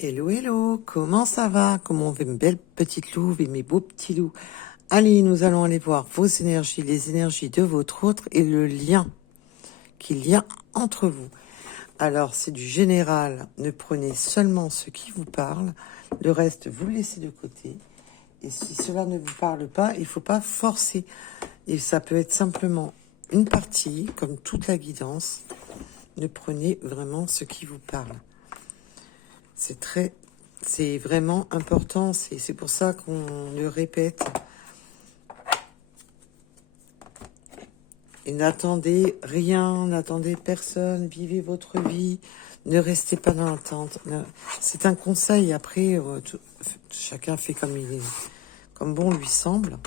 Hello, hello, comment ça va? Comment vont mes belles petites louves et mes beaux petits loups? Allez, nous allons aller voir vos énergies, les énergies de votre autre et le lien qu'il y a entre vous. Alors, c'est du général, ne prenez seulement ce qui vous parle, le reste, vous le laissez de côté. Et si cela ne vous parle pas, il ne faut pas forcer. Et ça peut être simplement une partie, comme toute la guidance. Ne prenez vraiment ce qui vous parle. C'est vraiment important. C'est pour ça qu'on le répète. Et n'attendez rien, n'attendez personne. Vivez votre vie. Ne restez pas dans l'attente. C'est un conseil. Après, chacun fait comme bon lui semble.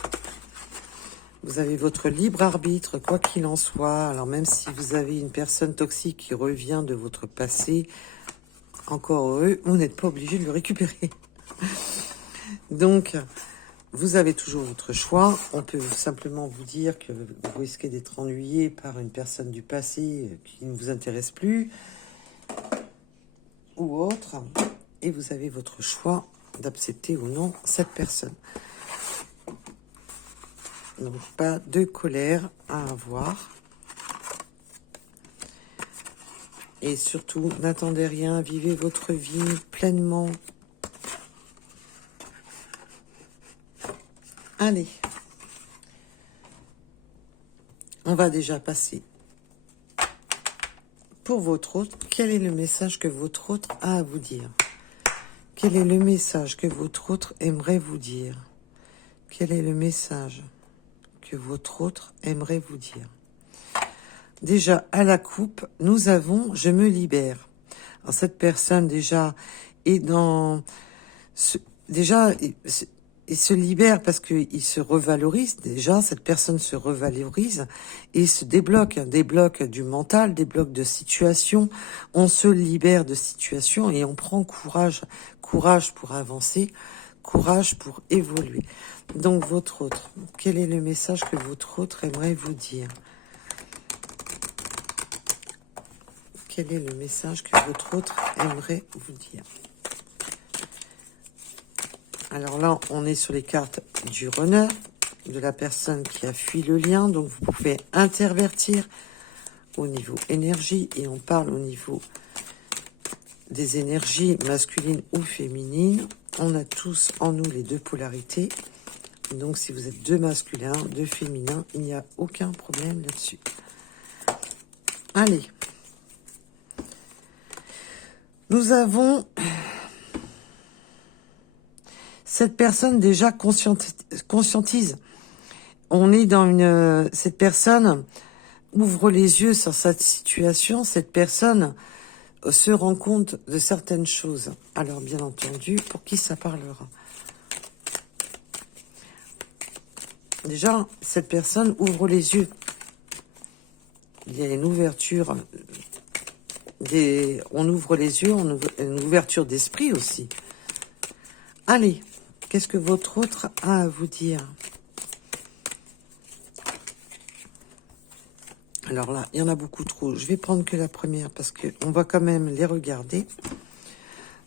Vous avez votre libre arbitre, quoi qu'il en soit. Alors même si vous avez une personne toxique qui revient de votre passé, encore heureux, vous n'êtes pas obligé de le récupérer. Donc, vous avez toujours votre choix. On peut simplement vous dire que vous risquez d'être ennuyé par une personne du passé qui ne vous intéresse plus ou autre. Et vous avez votre choix d'accepter ou non cette personne. Donc, pas de colère à avoir. Et surtout, n'attendez rien, vivez votre vie pleinement. Allez. On va déjà passer. Pour votre autre, quel est le message que votre autre a à vous dire? Quel est le message que votre autre aimerait vous dire? Quel est le message que votre autre aimerait vous dire? Déjà, à la coupe, nous avons « je me libère ». Alors, cette personne, déjà, est dans... Déjà, il se libère parce qu'il se revalorise. Déjà, cette personne se revalorise et se débloque. Débloque du mental, débloque de situations. On se libère de situations et on prend courage. Courage pour avancer, courage pour évoluer. Donc, votre autre, quel est le message que votre autre aimerait vous dire? Quel est le message que votre autre aimerait vous dire? Alors là, on est sur les cartes du runner, de la personne qui a fui le lien. Donc, vous pouvez intervertir au niveau énergie. Et on parle au niveau des énergies masculines ou féminines. On a tous en nous les deux polarités. Donc, si vous êtes deux masculins, deux féminins, il n'y a aucun problème là-dessus. Allez. Nous avons... Cette personne déjà conscientise. On est dans une... Cette personne ouvre les yeux sur cette situation. Cette personne se rend compte de certaines choses. Alors, bien entendu, pour qui ça parlera? Déjà, cette personne ouvre les yeux. Il y a une ouverture... On ouvre les yeux, on ouvre une ouverture d'esprit aussi. Allez, qu'est-ce que votre autre a à vous dire? Alors là, il y en a beaucoup trop. Je vais prendre que la première parce qu'on va quand même les regarder.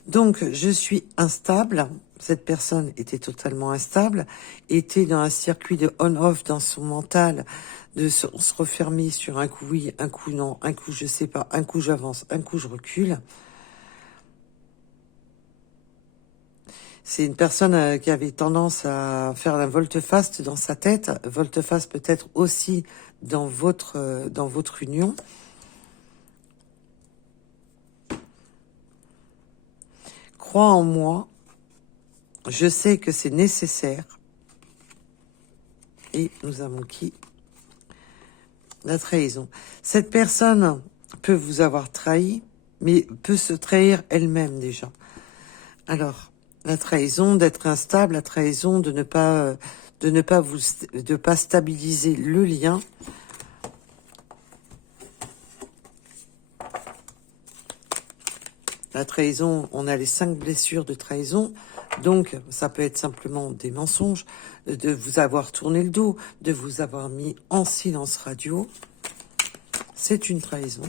Donc, je suis instable. Cette personne était totalement instable, était dans un circuit de on-off dans son mental, de se refermer sur un coup oui, un coup non, un coup je sais pas, un coup j'avance, un coup je recule. C'est une personne qui avait tendance à faire la volte-face dans sa tête, volte-face peut-être aussi dans votre union. Crois en moi, je sais que c'est nécessaire. Et nous avons qui? La trahison. Cette personne peut vous avoir trahi, mais peut se trahir elle-même déjà. Alors, la trahison d'être instable, la trahison de ne pas stabiliser le lien. La trahison, on a les 5 blessures de trahison. Donc, ça peut être simplement des mensonges, de vous avoir tourné le dos, de vous avoir mis en silence radio. C'est une trahison,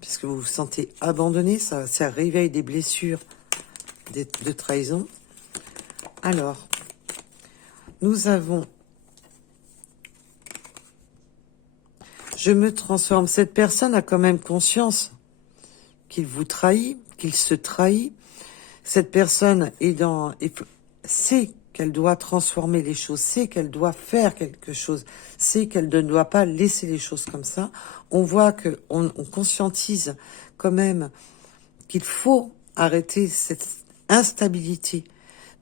puisque vous vous sentez abandonné, ça réveille des blessures de trahison. Alors, nous avons... Je me transforme. Cette personne a quand même conscience qu'il vous trahit, qu'il se trahit. Cette personne sait qu'elle doit transformer les choses, sait qu'elle doit faire quelque chose, sait qu'elle ne doit pas laisser les choses comme ça. On voit qu'on conscientise quand même qu'il faut arrêter cette instabilité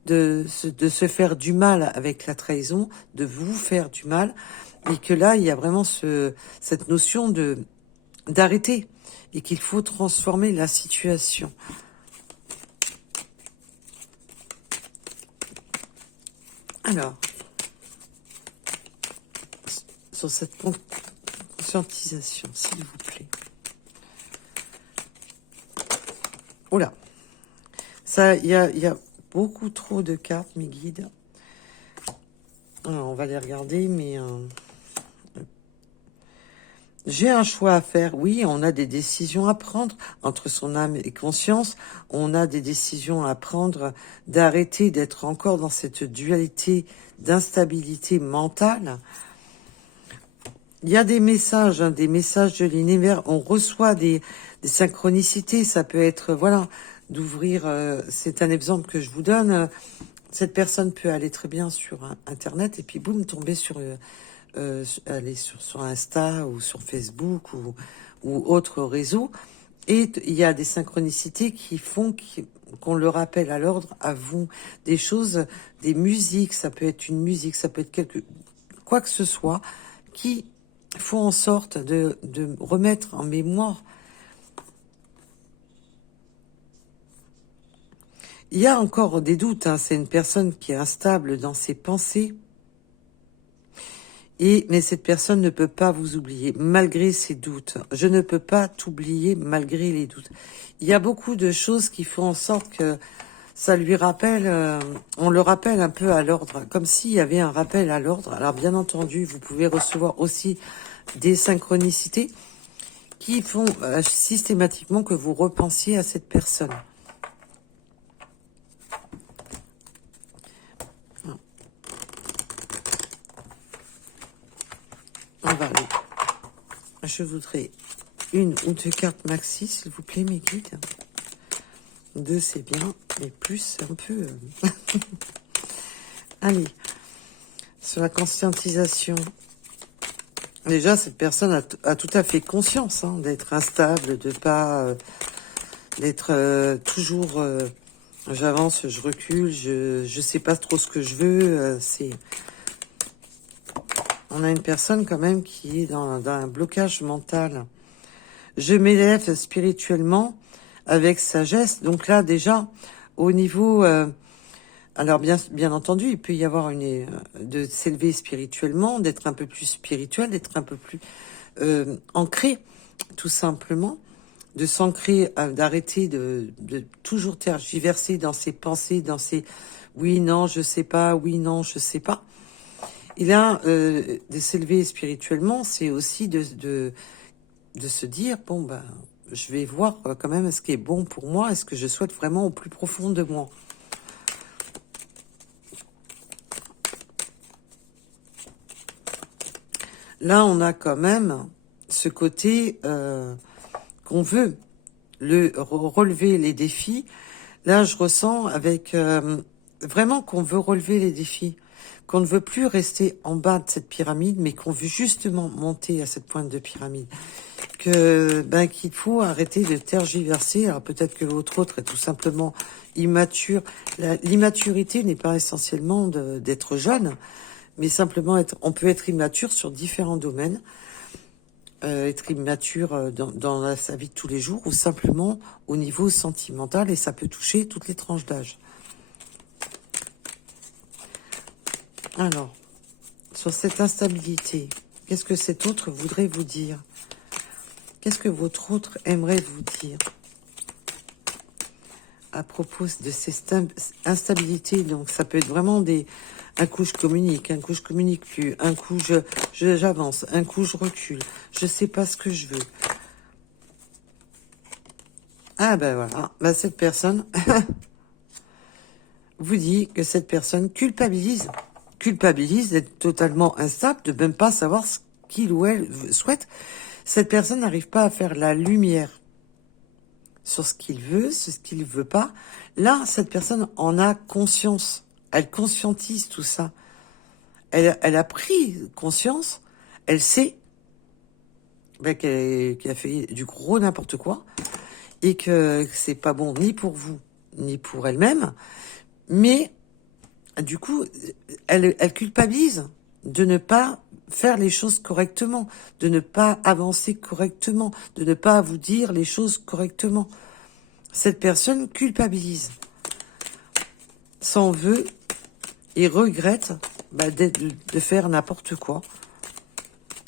de se faire du mal avec la trahison, de vous faire du mal, et que là, il y a vraiment cette notion d'arrêter, et qu'il faut transformer la situation. Alors, sur cette conscientisation, s'il vous plaît. Oula, ça, il y a beaucoup trop de cartes, mes guides. Alors, on va les regarder, mais j'ai un choix à faire. Oui, on a des décisions à prendre entre son âme et conscience. On a des décisions à prendre d'arrêter d'être encore dans cette dualité d'instabilité mentale. Il y a des messages de l'univers. On reçoit des synchronicités. Ça peut être, voilà, d'ouvrir. C'est un exemple que je vous donne. Cette personne peut aller très bien sur Internet et puis boum, tomber aller sur Insta ou sur Facebook ou autre réseau. Et il y a des synchronicités qui font qu'on le rappelle à l'ordre, à vous, des choses, des musiques. Ça peut être une musique, ça peut être quoi que ce soit qui font en sorte de remettre en mémoire. Il y a encore des doutes, hein. C'est une personne qui est instable dans ses pensées. Mais cette personne ne peut pas vous oublier, malgré ses doutes. Je ne peux pas t'oublier malgré les doutes. Il y a beaucoup de choses qui font en sorte que ça lui rappelle, on le rappelle un peu à l'ordre, comme s'il y avait un rappel à l'ordre. Alors bien entendu, vous pouvez recevoir aussi des synchronicités qui font systématiquement que vous repensiez à cette personne. On va aller. Je voudrais une ou deux cartes maxi, s'il vous plaît, mes guides. 2, c'est bien, mais plus, c'est un peu... Allez, sur la conscientisation. Déjà, cette personne a tout à fait conscience d'être instable, de pas... d'être toujours... j'avance, je recule, je sais pas trop ce que je veux. On a une personne quand même qui est dans un blocage mental. Je m'élève spirituellement avec sagesse. Donc là, déjà, au niveau... alors, bien entendu, il peut y avoir de s'élever spirituellement, d'être un peu plus spirituel, d'être un peu plus ancré, tout simplement. De s'ancrer, d'arrêter de toujours tergiverser dans ses pensées, dans ses « oui, non, je sais pas, oui, non, je sais pas ». Et là, de s'élever spirituellement, c'est aussi de se dire, bon, ben, je vais voir quand même ce qui est bon pour moi, est-ce que je souhaite vraiment au plus profond de moi. Là, on a quand même ce côté qu'on veut relever les défis. Là, je ressens avec vraiment qu'on veut relever les défis, qu'on ne veut plus rester en bas de cette pyramide, mais qu'on veut justement monter à cette pointe de pyramide. Qu'il faut arrêter de tergiverser. Alors peut-être que votre autre est tout simplement immature. L'immaturité n'est pas essentiellement d'être jeune, mais simplement on peut être immature sur différents domaines. Être immature dans sa vie de tous les jours ou simplement au niveau sentimental, et ça peut toucher toutes les tranches d'âge. Alors, sur cette instabilité, qu'est-ce que cet autre voudrait vous dire? Qu'est-ce que votre autre aimerait vous dire à propos de ces instabilités? Donc, ça peut être vraiment un coup je communique, un coup je communique plus, un coup j'avance, un coup je recule, je sais pas ce que je veux. Ah ben voilà, cette personne, vous dit que cette personne culpabilise d'être totalement instable, de même pas savoir ce qu'il ou elle souhaite. Cette personne n'arrive pas à faire la lumière sur ce qu'il veut, sur ce qu'il veut pas. Là, cette personne en a conscience. Elle conscientise tout ça. Elle a pris conscience. Elle sait qu'elle a fait du gros n'importe quoi et que c'est pas bon ni pour vous ni pour elle-même. Mais du coup, elle culpabilise de ne pas faire les choses correctement, de ne pas avancer correctement, de ne pas vous dire les choses correctement. Cette personne culpabilise, s'en veut et regrette de faire n'importe quoi,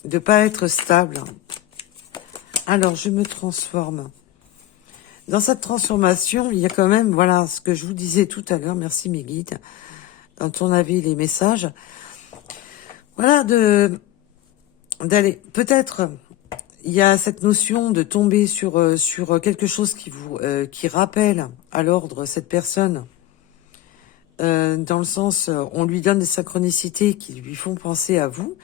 de pas être stable. Alors, je me transforme. Dans cette transformation, il y a quand même, voilà, ce que je vous disais tout à l'heure, merci mes guides, dans ton avis, les messages, voilà, d'aller, peut-être, il y a cette notion de tomber sur quelque chose qui rappelle à l'ordre cette personne, dans le sens, on lui donne des synchronicités qui lui font penser à vous,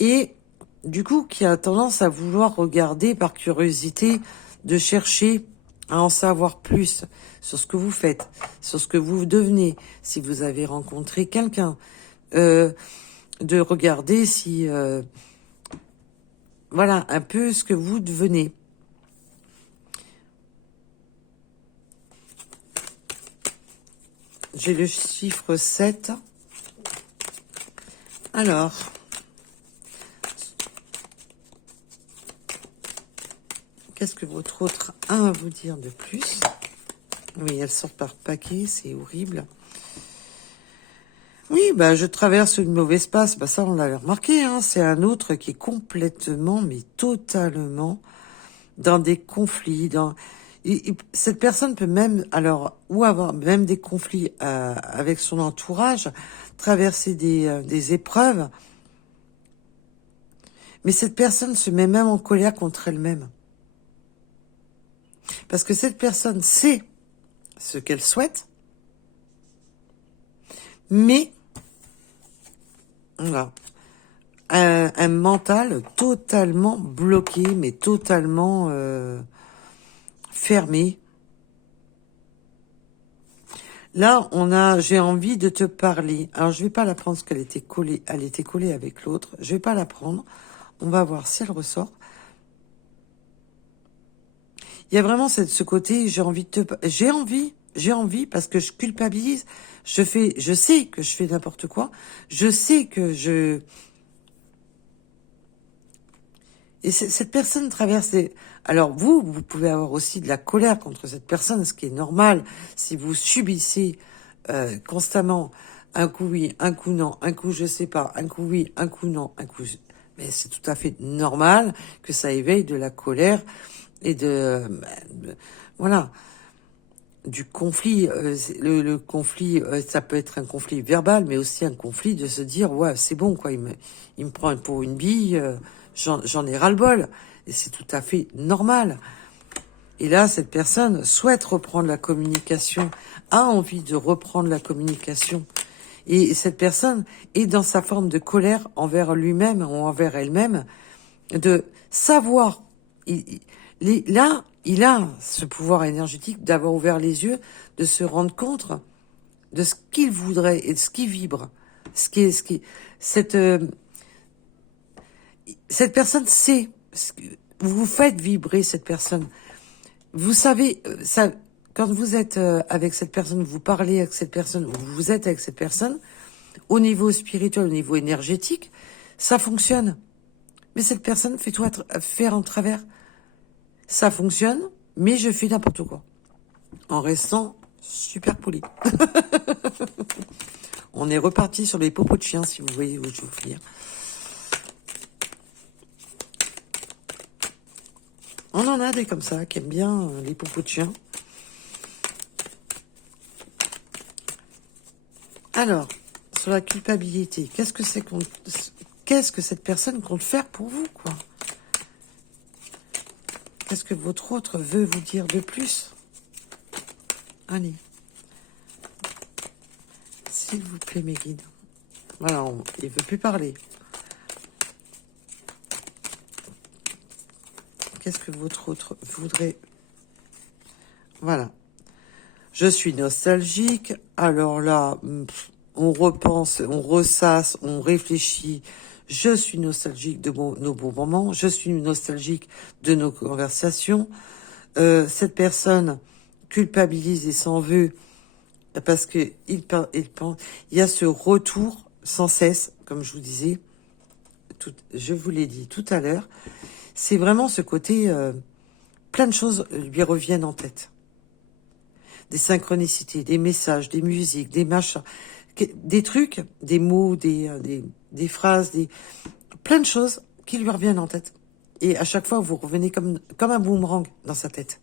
et du coup, qui a tendance à vouloir regarder par curiosité, de chercher à en savoir plus sur ce que vous faites, sur ce que vous devenez, si vous avez rencontré quelqu'un, de regarder si, voilà, un peu ce que vous devenez. J'ai le chiffre 7. Alors, qu'est-ce que votre autre a à vous dire de plus? Oui, elle sort par paquet, c'est horrible. Oui, je traverse une mauvaise passe, ça on l'avait remarqué, hein. C'est un autre qui est complètement, mais totalement dans des conflits, cette personne peut même, alors, ou avoir même des conflits avec son entourage, traverser des épreuves, mais cette personne se met même en colère contre elle-même. Parce que cette personne sait ce qu'elle souhaite, mais voilà, un mental totalement bloqué, mais totalement fermé. Là, j'ai envie de te parler. Alors, je vais pas la prendre parce qu'elle était collée avec l'autre. Je vais pas la prendre. On va voir si elle ressort. Il y a vraiment ce côté, j'ai envie parce que je culpabilise. Je sais que je fais n'importe quoi. Je sais que et cette personne traverse des... Alors vous pouvez avoir aussi de la colère contre cette personne, ce qui est normal si vous subissez constamment un coup oui, un coup non, un coup je sais pas, un coup oui, un coup non, un coup... Mais c'est tout à fait normal que ça éveille de la colère et voilà, du conflit. Le conflit, ça peut être un conflit verbal, mais aussi un conflit de se dire ouais c'est bon quoi, il me prend pour une bille, j'en ai ras-le-bol, et c'est tout à fait normal. Et là, cette personne souhaite reprendre la communication, a envie de reprendre la communication, et cette personne est dans sa forme de colère envers lui-même ou envers elle-même, de savoir. Là, il a ce pouvoir énergétique d'avoir ouvert les yeux, de se rendre compte de ce qu'il voudrait et de ce qui vibre. Cette personne sait, vous faites vibrer cette personne. Vous savez, ça, quand vous êtes avec cette personne, vous parlez avec cette personne, ou vous êtes avec cette personne, au niveau spirituel, au niveau énergétique, ça fonctionne. Mais cette personne fait tout faire en travers. Ça fonctionne, mais je fais n'importe quoi. En restant super poli. On est reparti sur les popos de chien, si vous voyez où je veux venir. On en a des comme ça, qui aiment bien les popos de chien. Alors, sur la culpabilité, qu'est-ce que cette personne compte faire pour vous, quoi? Qu'est-ce que votre autre veut vous dire de plus? Allez. s'il vous plaît, mes guides. Voilà, il veut plus parler. Qu'est-ce que votre autre voudrait? Voilà. Je suis nostalgique. Alors là, on repense, on ressasse, on réfléchit. Je suis nostalgique de nos bons moments. Je suis nostalgique de nos conversations. Cette personne culpabilise et s'en veut parce que il y a ce retour sans cesse, comme je vous disais, je vous l'ai dit tout à l'heure. C'est vraiment ce côté, plein de choses lui reviennent en tête. Des synchronicités, des messages, des musiques, des machins, des trucs, des mots, des phrases, plein de choses qui lui reviennent en tête. Et à chaque fois, vous revenez comme un boomerang dans sa tête.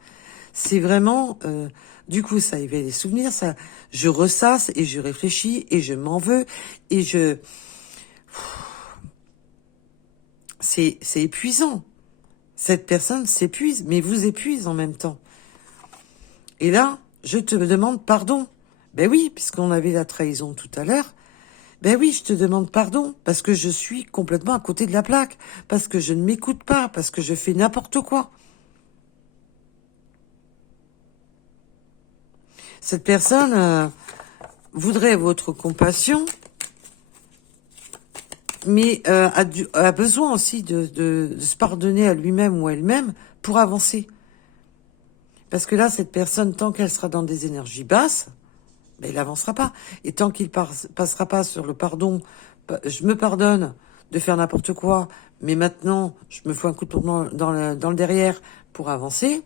C'est vraiment, du coup, ça éveille les souvenirs, ça, je ressasse et je réfléchis et je m'en veux et c'est épuisant. Cette personne s'épuise, mais vous épuise en même temps. Et là, je te demande pardon. Ben oui, puisqu'on avait la trahison tout à l'heure. Ben oui, je te demande pardon, parce que je suis complètement à côté de la plaque, parce que je ne m'écoute pas, parce que je fais n'importe quoi. Cette personne voudrait votre compassion, mais a besoin aussi de se pardonner à lui-même ou à elle-même pour avancer. Parce que là, cette personne, tant qu'elle sera dans des énergies basses, ben, il n'avancera pas. Et tant qu'il passera pas sur le pardon, je me pardonne de faire n'importe quoi, mais maintenant, je me fous un coup de poing dans le derrière pour avancer,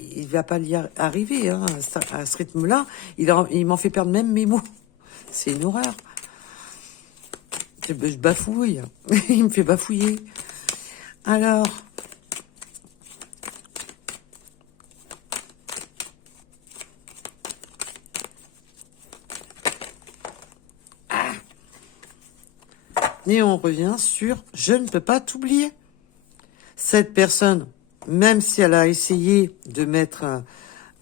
il va pas y arriver, hein, à ce rythme-là. Il m'en fait perdre même mes mots. C'est une horreur. Je bafouille. Il me fait bafouiller. Alors... Et on revient sur « je ne peux pas t'oublier ». Cette personne, même si elle a essayé de mettre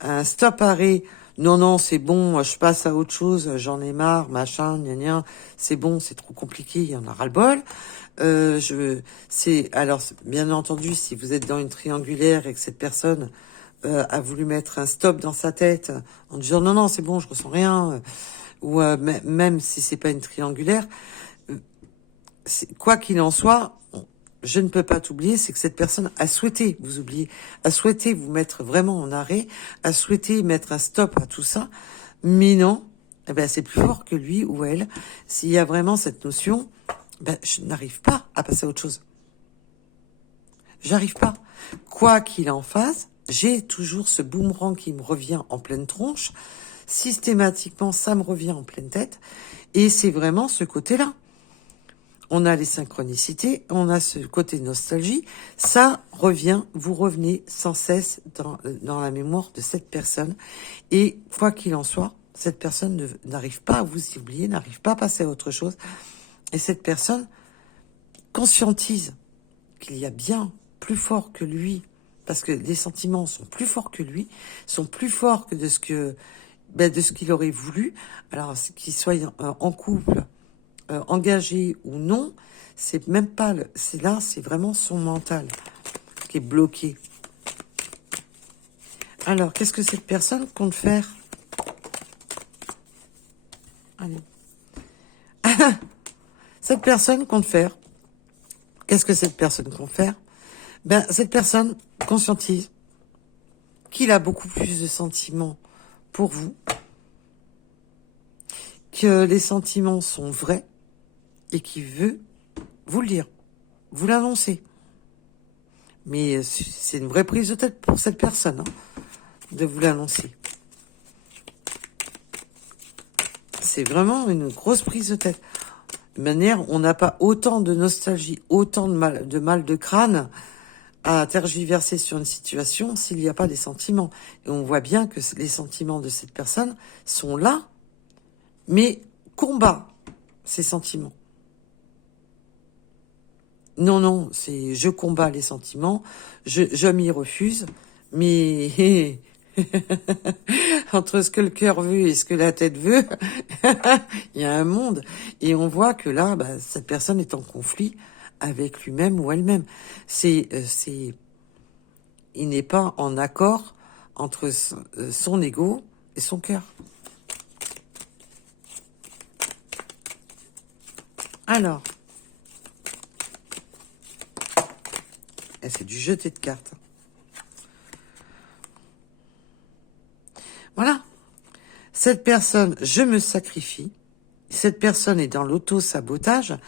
un stop-arrêt, non, non, c'est bon, je passe à autre chose, j'en ai marre, machin, gna gna, c'est bon, c'est trop compliqué, il y en a ras-le-bol. Alors, bien entendu, si vous êtes dans une triangulaire et que cette personne a voulu mettre un stop dans sa tête en disant « non, non, c'est bon, je ressens rien », ou même si c'est pas une triangulaire, quoi qu'il en soit, je ne peux pas t'oublier, c'est que cette personne a souhaité vous oublier, a souhaité vous mettre vraiment en arrêt, a souhaité mettre un stop à tout ça, mais non, eh ben c'est plus fort que lui ou elle. S'il y a vraiment cette notion, ben je n'arrive pas à passer à autre chose. J'arrive pas. Quoi qu'il en fasse, j'ai toujours ce boomerang qui me revient en pleine tronche. Systématiquement, ça me revient en pleine tête. Et c'est vraiment ce côté-là. On a les synchronicités, on a ce côté nostalgie, ça revient, vous revenez sans cesse dans la mémoire de cette personne. Et quoi qu'il en soit, cette personne n'arrive pas à vous oublier, n'arrive pas à passer à autre chose. Et cette personne conscientise qu'il y a bien plus fort que lui, parce que les sentiments sont plus forts que lui, sont plus forts que de ce qu'il aurait voulu. Alors, qu'il soit en couple, engagé ou non, c'est même pas c'est vraiment son mental qui est bloqué. Alors, qu'est-ce que cette personne compte faire? Allez. Cette personne compte faire. Qu'est-ce que cette personne compte faire? Ben, cette personne conscientise qu'il a beaucoup plus de sentiments pour vous, que les sentiments sont vrais, et qui veut vous le dire, vous l'annoncer. Mais c'est une vraie prise de tête pour cette personne, hein, de vous l'annoncer. C'est vraiment une grosse prise de tête. De manière, on n'a pas autant de nostalgie, autant de mal de crâne à tergiverser sur une situation s'il n'y a pas des sentiments. Et on voit bien que les sentiments de cette personne sont là, mais combat ces sentiments. Non, non, c'est je combats les sentiments, je m'y refuse, mais entre ce que le cœur veut et ce que la tête veut, il y a un monde. Et on voit que là, cette personne est en conflit avec lui-même ou elle-même. Il n'est pas en accord entre son ego et son cœur. Alors, c'est du jeté de cartes. Voilà. Cette personne, je me sacrifie. Cette personne est dans l'auto-sabotage.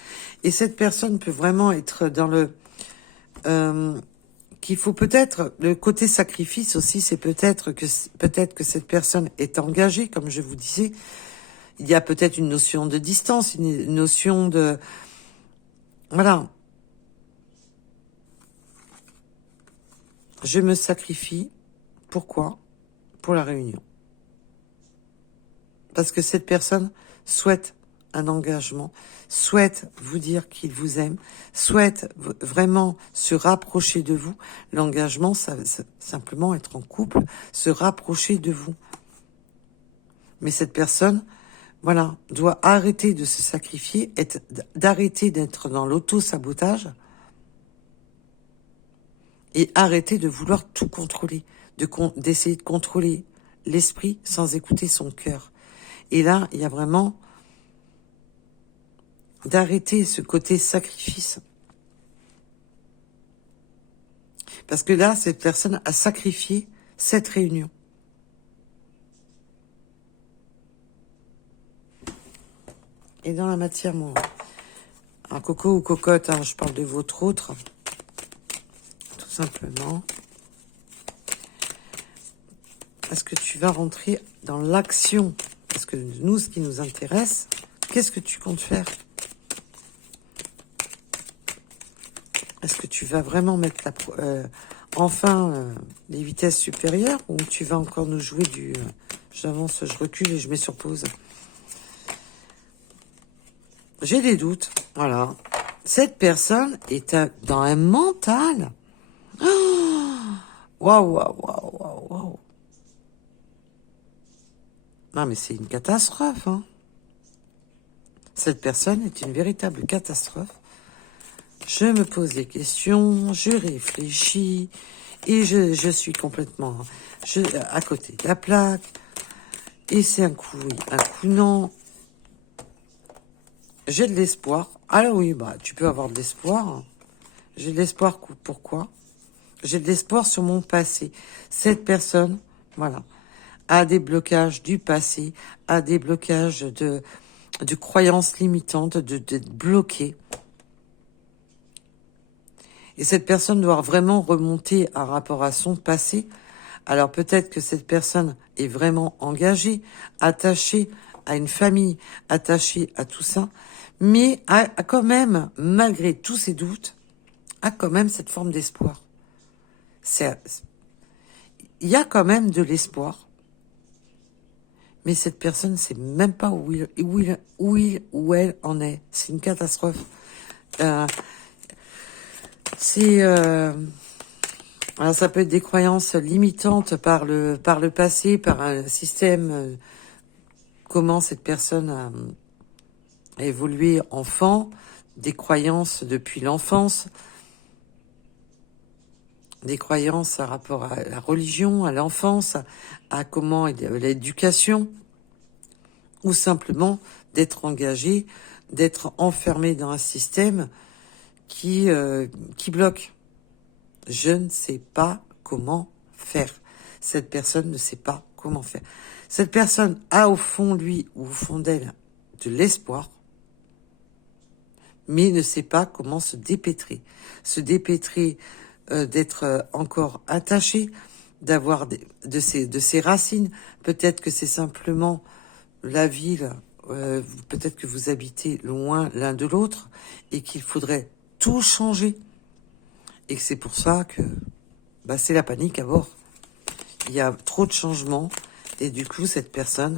Et cette personne peut vraiment être dans le... qu'il faut peut-être... Le côté sacrifice aussi, c'est peut-être que cette personne est engagée, comme je vous disais. Il y a peut-être une notion de distance, une notion de... Voilà. Je me sacrifie. Pourquoi? Pour la réunion. Parce que cette personne souhaite un engagement, souhaite vous dire qu'il vous aime, souhaite vraiment se rapprocher de vous. L'engagement, ça simplement être en couple, se rapprocher de vous. Mais cette personne, voilà, doit arrêter de se sacrifier, d'arrêter d'être dans l'auto-sabotage et arrêter de vouloir tout contrôler, d'essayer de contrôler l'esprit sans écouter son cœur. Et là, il y a vraiment d'arrêter ce côté sacrifice. Parce que là, cette personne a sacrifié cette réunion. Et dans la matière, moi, un coco ou cocotte, je parle de votre autre, tout simplement. Est-ce que tu vas rentrer dans l'action? Parce que nous, ce qui nous intéresse, qu'est-ce que tu comptes faire? Est-ce que tu vas vraiment mettre enfin les vitesses supérieures ou tu vas encore nous jouer du... j'avance, je recule et je mets sur pause. J'ai des doutes, voilà. Cette personne est dans un mental. Waouh, waouh, waouh, waouh, waouh. Non, mais c'est une catastrophe, hein. Cette personne est une véritable catastrophe. Je me pose des questions, je réfléchis, et je suis complètement à côté de la plaque. Et c'est un coup oui, un coup non. J'ai de l'espoir. Alors oui, tu peux avoir de l'espoir. J'ai de l'espoir, pourquoi? J'ai de l'espoir sur mon passé. Cette personne, voilà, a des blocages du passé, a des blocages de croyances limitantes, d'être bloquée. Et cette personne doit vraiment remonter un rapport à son passé. Alors peut-être que cette personne est vraiment engagée, attachée à une famille, attachée à tout ça, mais a quand même, malgré tous ses doutes, a quand même cette forme d'espoir. Il y a quand même de l'espoir. Mais cette personne ne sait même pas où elle en est. C'est une catastrophe. Alors ça peut être des croyances limitantes par le passé, par un système, comment cette personne a évolué enfant, des croyances depuis l'enfance, des croyances par rapport à la religion, à l'enfance, à comment l'éducation, ou simplement d'être engagé, d'être enfermé dans un système qui bloque. Je ne sais pas comment faire. Cette personne ne sait pas comment faire. Cette personne a au fond lui ou au fond d'elle de l'espoir, mais ne sait pas comment se dépêtrer. Se dépêtrer d'être encore attaché, d'avoir de ses racines. Peut-être que c'est simplement la ville, peut-être que vous habitez loin l'un de l'autre et qu'il faudrait tout changer. Et que c'est pour ça que c'est la panique à bord. Il y a trop de changements et du coup cette personne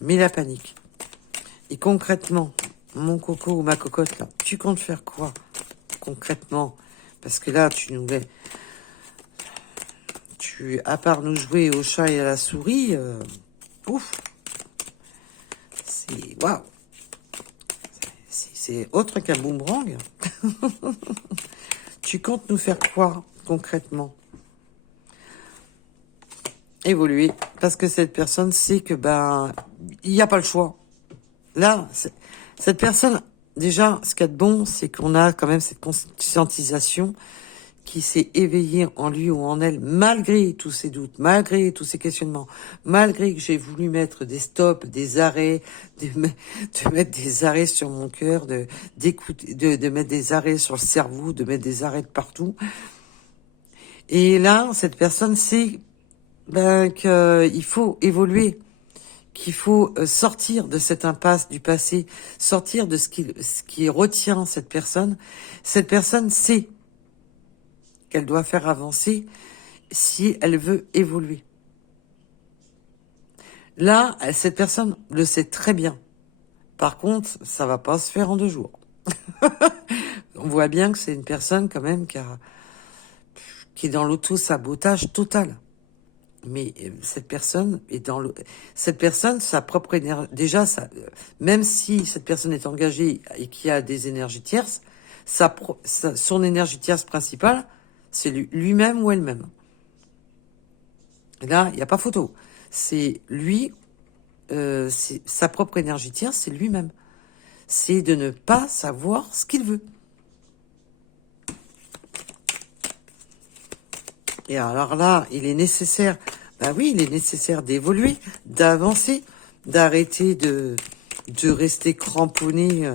met la panique. Et concrètement, mon coco ou ma cocotte là, tu comptes faire quoi concrètement? Parce que là tu Puis, à part nous jouer au chat et à la souris, ouf, c'est waouh, c'est autre qu'un boomerang. Tu comptes nous faire quoi concrètement? Évoluer, parce que cette personne sait que ben il n'y a pas le choix. Là, cette personne, déjà, ce qu'il y a de bon, c'est qu'on a quand même cette conscientisation qui s'est éveillée en lui ou en elle, malgré tous ses doutes, malgré tous ses questionnements, malgré que j'ai voulu mettre des stops, des arrêts, de mettre des arrêts sur mon cœur, d'écouter, de mettre des arrêts sur le cerveau, de mettre des arrêts de partout. Et là, cette personne sait qu'il faut évoluer, qu'il faut sortir de cette impasse du passé, sortir de ce qui retient cette personne. Cette personne sait qu'elle doit faire avancer si elle veut évoluer. Là, cette personne le sait très bien. Par contre, ça va pas se faire en 2 jours. On voit bien que c'est une personne quand même qui est dans l'auto-sabotage total. Mais cette personne est cette personne, sa propre énergie, déjà, même si cette personne est engagée et qui a des énergies tierces, son énergie tierce principale, c'est lui-même ou elle-même. Là, il n'y a pas photo. C'est lui, c'est sa propre énergie tierce, c'est lui-même. C'est de ne pas savoir ce qu'il veut. Et alors là, il est nécessaire, il est nécessaire d'évoluer, d'avancer, d'arrêter de rester cramponné.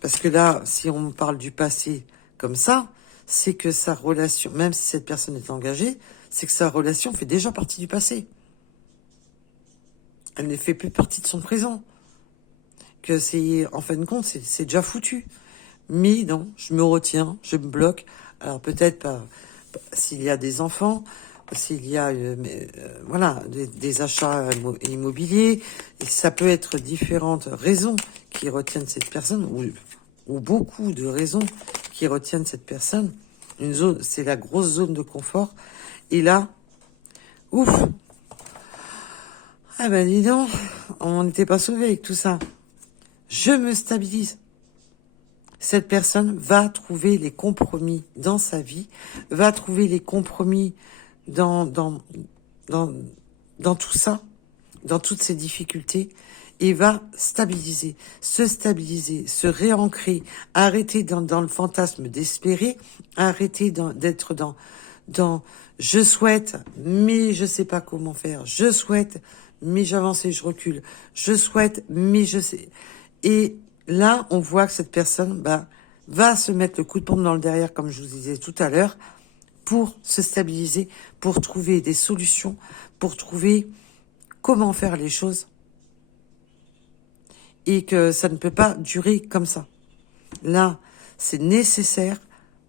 Parce que là, si on parle du passé comme ça, c'est que sa relation, même si cette personne est engagée, c'est que sa relation fait déjà partie du passé. Elle ne fait plus partie de son présent. Que en fin de compte, c'est déjà foutu. Mais non, je me retiens, je me bloque. Alors peut-être pas s'il y a des enfants, s'il y a des achats immobiliers, et ça peut être différentes raisons qui retiennent cette personne, ou beaucoup de raisons qui retiennent cette personne. Une zone, c'est la grosse zone de confort. Et là, ouf, ah ben dis donc, on n'était pas sauvés avec tout ça. Je me stabilise. Cette personne va trouver les compromis dans sa vie, va trouver les compromis dans tout ça, dans toutes ces difficultés, et va stabiliser, se réancrer, arrêter dans le fantasme d'espérer, arrêter d'être dans je souhaite, mais je sais pas comment faire, je souhaite, mais j'avance et je recule, je souhaite, mais je sais. Et là, on voit que cette personne va se mettre le coup de pompe dans le derrière, comme je vous disais tout à l'heure, pour se stabiliser, pour trouver des solutions, pour trouver comment faire les choses. Et que ça ne peut pas durer comme ça. Là, c'est nécessaire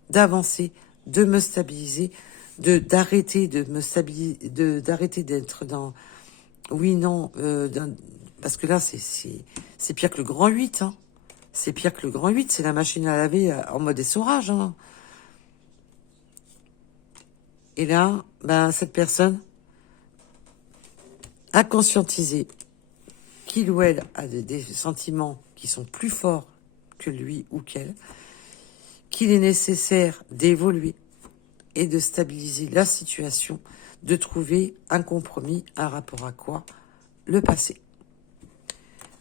d'avancer, de me stabiliser, d'arrêter de me stabiliser, d'arrêter d'être dans oui, non, parce que là, c'est pire que le grand 8, hein. C'est pire que le grand 8, c'est la machine à laver en mode essorage, hein. Et là, cette personne a conscientisé qu'il ou elle a des sentiments qui sont plus forts que lui ou qu'elle, qu'il est nécessaire d'évoluer et de stabiliser la situation, de trouver un compromis, un rapport à quoi? Le passé.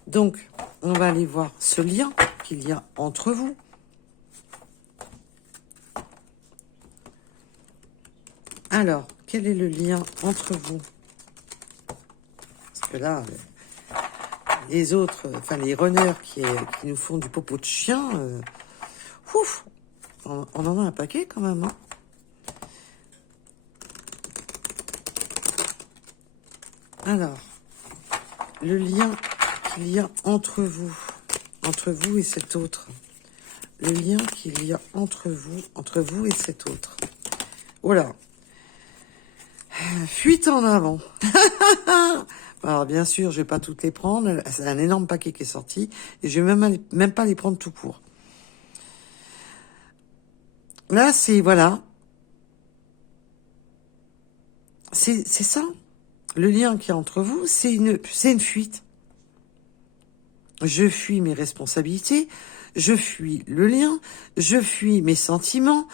Donc, on va aller voir ce lien qu'il y a entre vous. Alors, quel est le lien entre vous? Parce que là, les autres, les runners qui nous font du popo de chien, ouf, on en a un paquet quand même, hein. Alors, le lien qu'il y a entre vous et cet autre. Le lien qu'il y a entre vous et cet autre. Oh là. Fuite en avant. Alors bien sûr, je vais pas toutes les prendre. C'est un énorme paquet qui est sorti et je vais même pas les prendre tout court. Là, c'est voilà. C'est ça. Le lien qui est entre vous, c'est une fuite. Je fuis mes responsabilités, je fuis le lien, je fuis mes sentiments,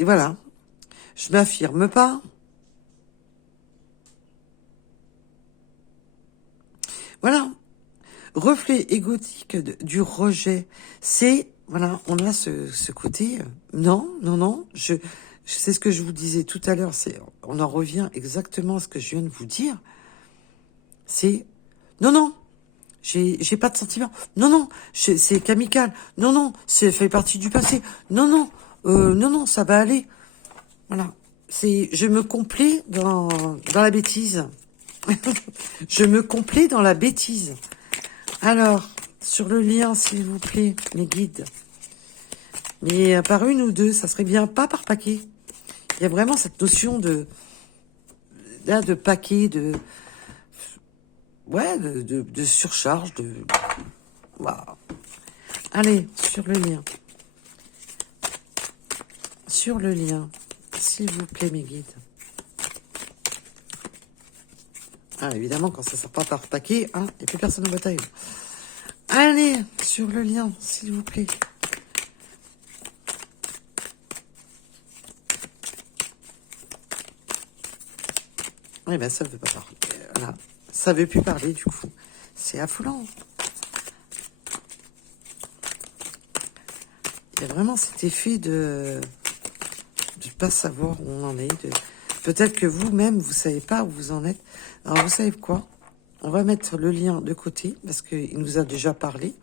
voilà. Je m'affirme pas. Voilà. Reflet égotique du rejet. C'est, voilà, on a ce côté, non, c'est ce que je vous disais tout à l'heure, on en revient exactement à ce que je viens de vous dire. C'est, non, j'ai pas de sentiments. Non, c'est qu'amical. Non, c'est fait partie du passé. Non, ça va aller. Voilà. Je me complais dans la bêtise. Je me complais dans la bêtise. Alors, sur le lien, s'il vous plaît, mes guides. Mais par une ou deux, ça serait bien, pas par paquet. Il y a vraiment cette notion de paquet, de surcharge, waouh. Allez, sur le lien. Sur le lien, s'il vous plaît, mes guides. Ah, évidemment, quand ça ne sort pas par paquet, il n'y a plus personne au bataille. Allez, sur le lien, s'il vous plaît. Eh ben, ça ne veut pas parler. Voilà. Ça ne veut plus parler, du coup. C'est affolant. Il y a vraiment cet effet de pas savoir où on en est. Peut-être que vous-même, vous savez pas où vous en êtes. Alors, vous savez quoi? On va mettre le lien de côté, parce qu'il nous a déjà parlé.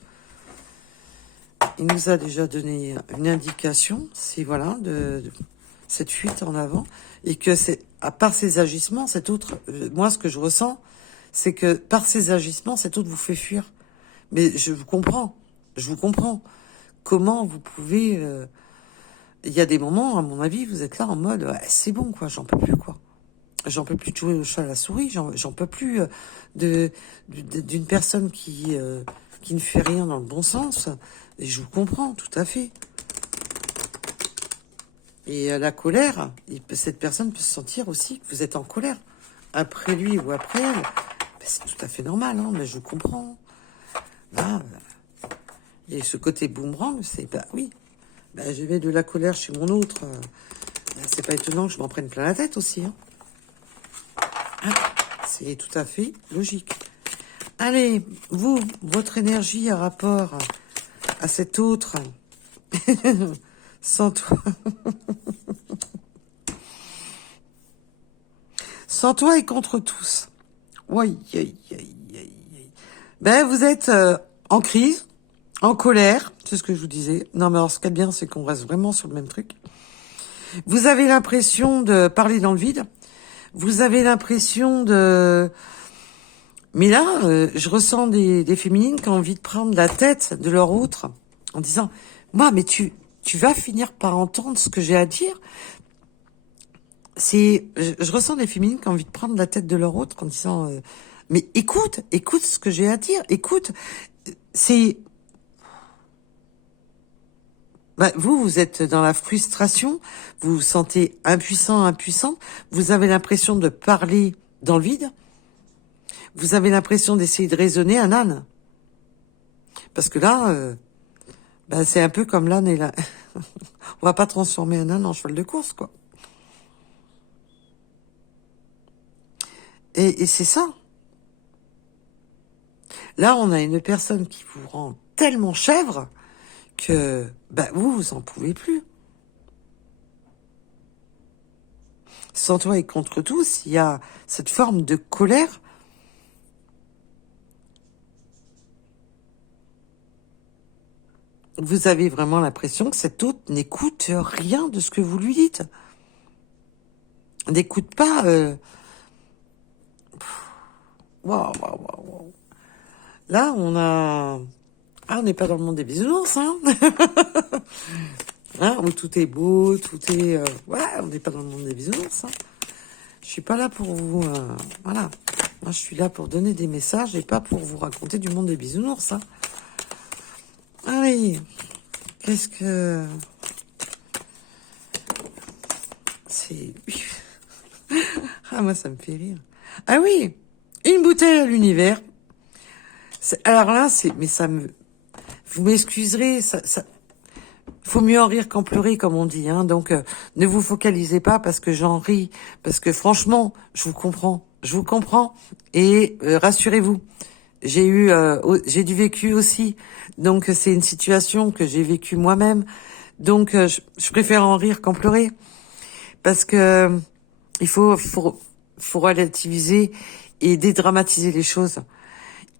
Il nous a déjà donné une indication, c'est voilà, de cette fuite en avant. Et que c'est, à part ses agissements, cet autre, moi, ce que je ressens, c'est que par ses agissements, cet autre vous fait fuir. Mais je vous comprends. Comment vous pouvez... Il y a des moments, à mon avis, vous êtes là en mode, ouais, c'est bon, quoi, j'en peux plus, quoi. J'en peux plus de jouer au chat à la souris, j'en peux plus d'une personne qui ne fait rien dans le bon sens. Et je vous comprends, tout à fait. Et la colère, cette personne peut se sentir aussi que vous êtes en colère. Après lui ou après elle. Ben, c'est tout à fait normal, hein, mais je comprends. Là, et ce côté boomerang, c'est, bah oui, bah, j'avais de la colère chez mon autre. C'est pas étonnant que je m'en prenne plein la tête aussi. Hein. C'est tout à fait logique. Allez, vous, votre énergie à rapport à cet autre, sans toi, sans toi et contre tous. Oui, ben vous êtes en crise, en colère, c'est ce que je vous disais. Non, mais alors ce qui est bien, c'est qu'on reste vraiment sur le même truc. Vous avez l'impression de parler dans le vide. Vous avez l'impression de... Mais là, je ressens des féminines qui ont envie de prendre la tête de leur autre en disant « Moi, mais tu vas finir par entendre ce que j'ai à dire ». Je ressens des féminines qui ont envie de prendre la tête de leur autre en disant mais écoute ce que j'ai à dire, écoute, c'est... Bah, vous êtes dans la frustration, vous vous sentez impuissante, vous avez l'impression de parler dans le vide, vous avez l'impression d'essayer de raisonner un âne. Parce que là, c'est un peu comme l'âne et la... On va pas transformer un âne en cheval de course, quoi. Et c'est ça. Là, on a une personne qui vous rend tellement chèvre que vous en pouvez plus. Sans toi et contre tous, il y a cette forme de colère. Vous avez vraiment l'impression que cet autre n'écoute rien de ce que vous lui dites. N'écoute pas... Waouh. Là, on a... Ah, on n'est pas dans le monde des bisounours, hein. Hein, où tout est beau, tout est... on n'est pas dans le monde des bisounours, hein. Je suis pas là pour vous... voilà. Moi, je suis là pour donner des messages et pas pour vous raconter du monde des bisounours, hein. Allez. Qu'est-ce que... C'est... Ah, moi, ça me fait rire. Ah oui, une bouteille à l'univers. Alors là, mais ça me... Vous m'excuserez, faut mieux en rire qu'en pleurer, comme on dit, hein. Donc, ne vous focalisez pas parce que j'en ris. Parce que franchement, je vous comprends. Je vous comprends. Et rassurez-vous, j'ai du vécu aussi. Donc, c'est une situation que j'ai vécue moi-même. Donc, je préfère en rire qu'en pleurer. Parce que faut relativiser et dédramatiser les choses.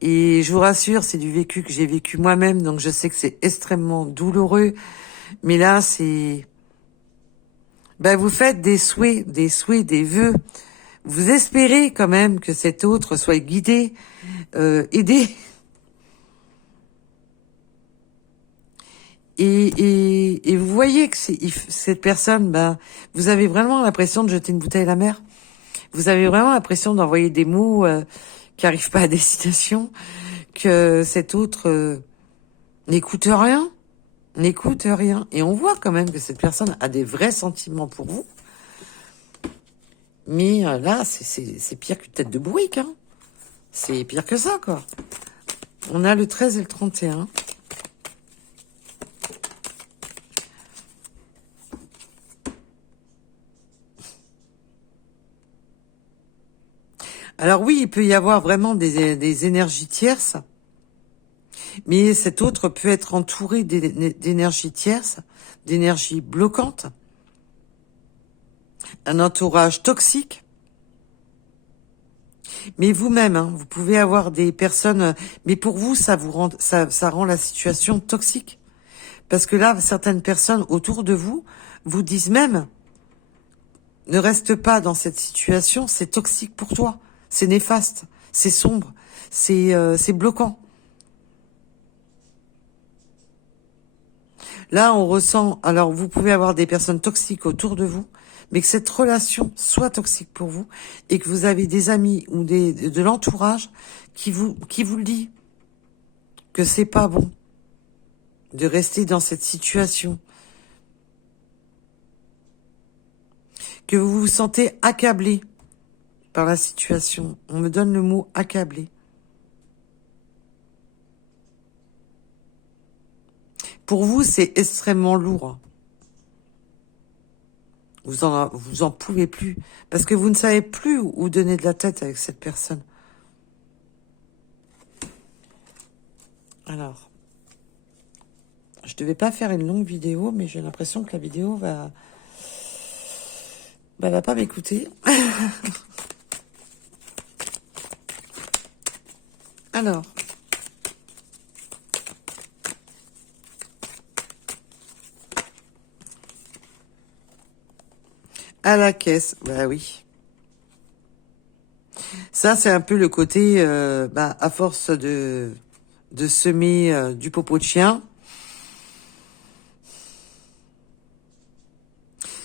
Et je vous rassure, c'est du vécu que j'ai vécu moi-même, donc je sais que c'est extrêmement douloureux. Mais là, vous faites des souhaits, des vœux. Vous espérez quand même que cet autre soit guidé, aidé. Et vous voyez que cette personne, vous avez vraiment l'impression de jeter une bouteille à la mer. Vous avez vraiment l'impression d'envoyer des mots qui arrivent pas à destination, que cet autre n'écoute rien. Et on voit quand même que cette personne a des vrais sentiments pour vous. Mais là, c'est pire qu'une tête de bourrique, hein. C'est pire que ça, quoi. On a le 13 et le 31. Alors oui, il peut y avoir vraiment des énergies tierces, mais cet autre peut être entouré d'énergies tierces, d'énergies bloquantes, un entourage toxique. Mais vous-même, hein, vous pouvez avoir des personnes, mais pour vous, ça rend la situation toxique. Parce que là, certaines personnes autour de vous vous disent même, ne reste pas dans cette situation, c'est toxique pour toi, c'est néfaste, c'est sombre, c'est bloquant. Là, on ressent, alors vous pouvez avoir des personnes toxiques autour de vous, mais que cette relation soit toxique pour vous et que vous avez des amis ou de l'entourage qui vous le dit que c'est pas bon de rester dans cette situation, que vous vous sentez accablé par la situation. On me donne le mot accablé. Pour vous, c'est extrêmement lourd. Vous en pouvez plus. Parce que vous ne savez plus où donner de la tête avec cette personne. Alors, je devais pas faire une longue vidéo, mais j'ai l'impression que la vidéo va pas m'écouter. Alors, à la caisse, oui. Ça, c'est un peu le côté, à force de semer du popo de chien.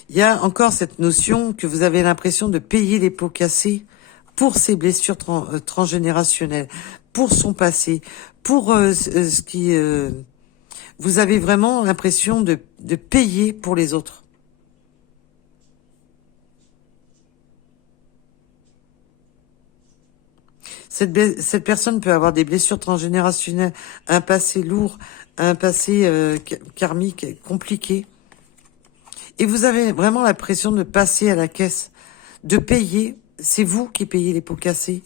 Il y a encore cette notion que vous avez l'impression de payer les pots cassés pour ses blessures transgénérationnelles, pour son passé, pour ce qui... vous avez vraiment l'impression de payer pour les autres. Cette personne peut avoir des blessures transgénérationnelles, un passé lourd, un passé karmique compliqué. Et vous avez vraiment l'impression de passer à la caisse, de payer. C'est vous qui payez les pots cassés